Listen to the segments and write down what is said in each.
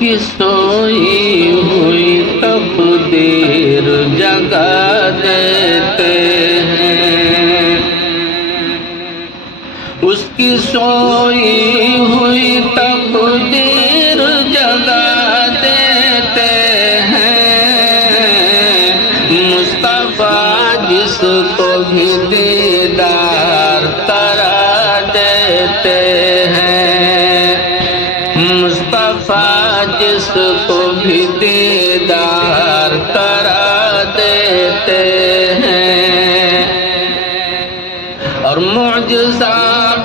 کی سوئی ہوئی تقدیر جگا دیتے ہیں، اس کی سوئی ہوئی تقدیر جگا دیتے ہیں، مصطفیٰ جس کو بھی دیدار کرا دیتے ہیں، مصطفیٰ جس کو بھی دیدار کرا دیتے ہیں۔ اور معجزہ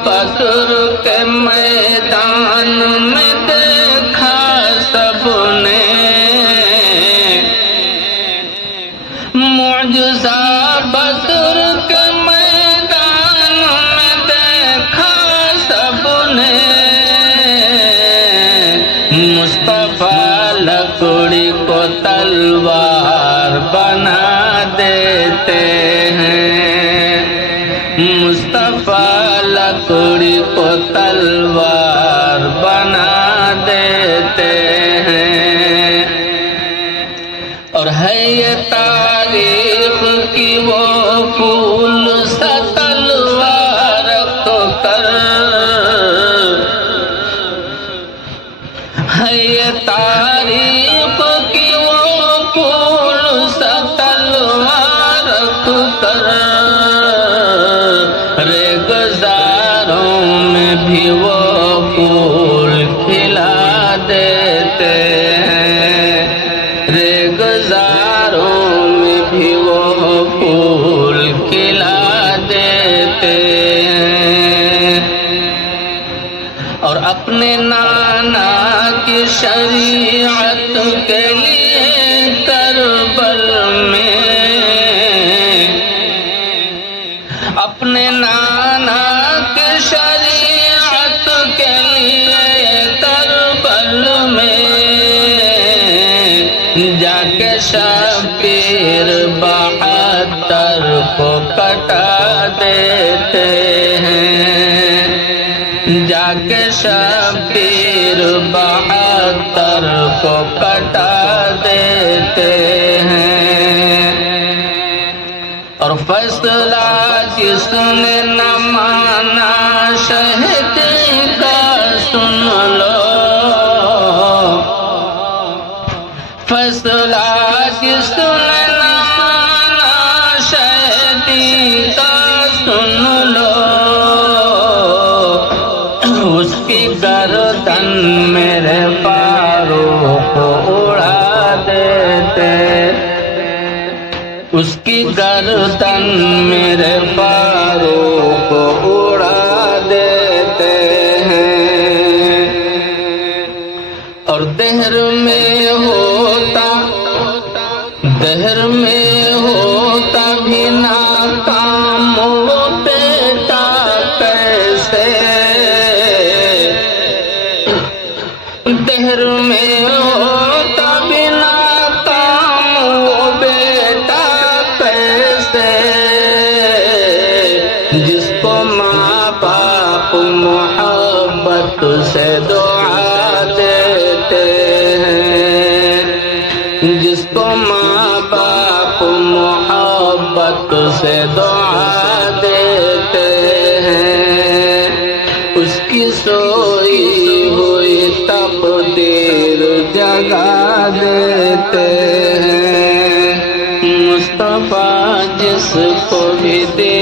بدر کے میدان میں دیکھا سب نے، معجزہ بدر کے میدان میں دیکھا سب نے، مصطفیٰ لکڑی کو تلوار بنا دیتے ہیں، مصطفیٰ لکڑی کو تلوار بنا دیتے ہیں۔ اور ہے یہ تاریخ کی وہ پھول سا تلوار رکھ کر، ہے یہ تاریخ کی وہ پھول سا تلوار رکھ کر، ریگزاروں میں بھی وہ پھول کھلا دیتے ہیں، ریگزاروں میں بھی وہ پھول کھلا دیتے ہیں۔ اور اپنے نانا کی شریعت کے لیے کربل میں، اپنے نانا کی شریعت کے لیے کربل میں، جا کے شبیر بہادر کو کٹا دیتے ہیں، جا کے شبیر بہادر کو کٹا دیتے ہیں۔ اور فیصلہ جس نے نہ مانا شہدی کا سن لو، فیصلہ جس نے نہ مانا شہدی کا سن لو، اس کی گردن میرے فاروق اڑا دیتے، اس کی گردن میرے فاروق اڑا دیتے ہیں۔ اور دہر میں ہوتا، دہر میں ہوتا بھی ناکام وہ بیٹا کیسے، دہر میں ہوتا بھی ناکام وہ بیٹا کیسے، جس کو ماں باپ محبت سے دعا دیتے ہیں، جس کو ماں باپ محبت سے دعا دیتے ہیں، اس کی سوئی ہوئی تقدیر جگا دیتے ہیں، مصطفیٰ جس کو بھی دے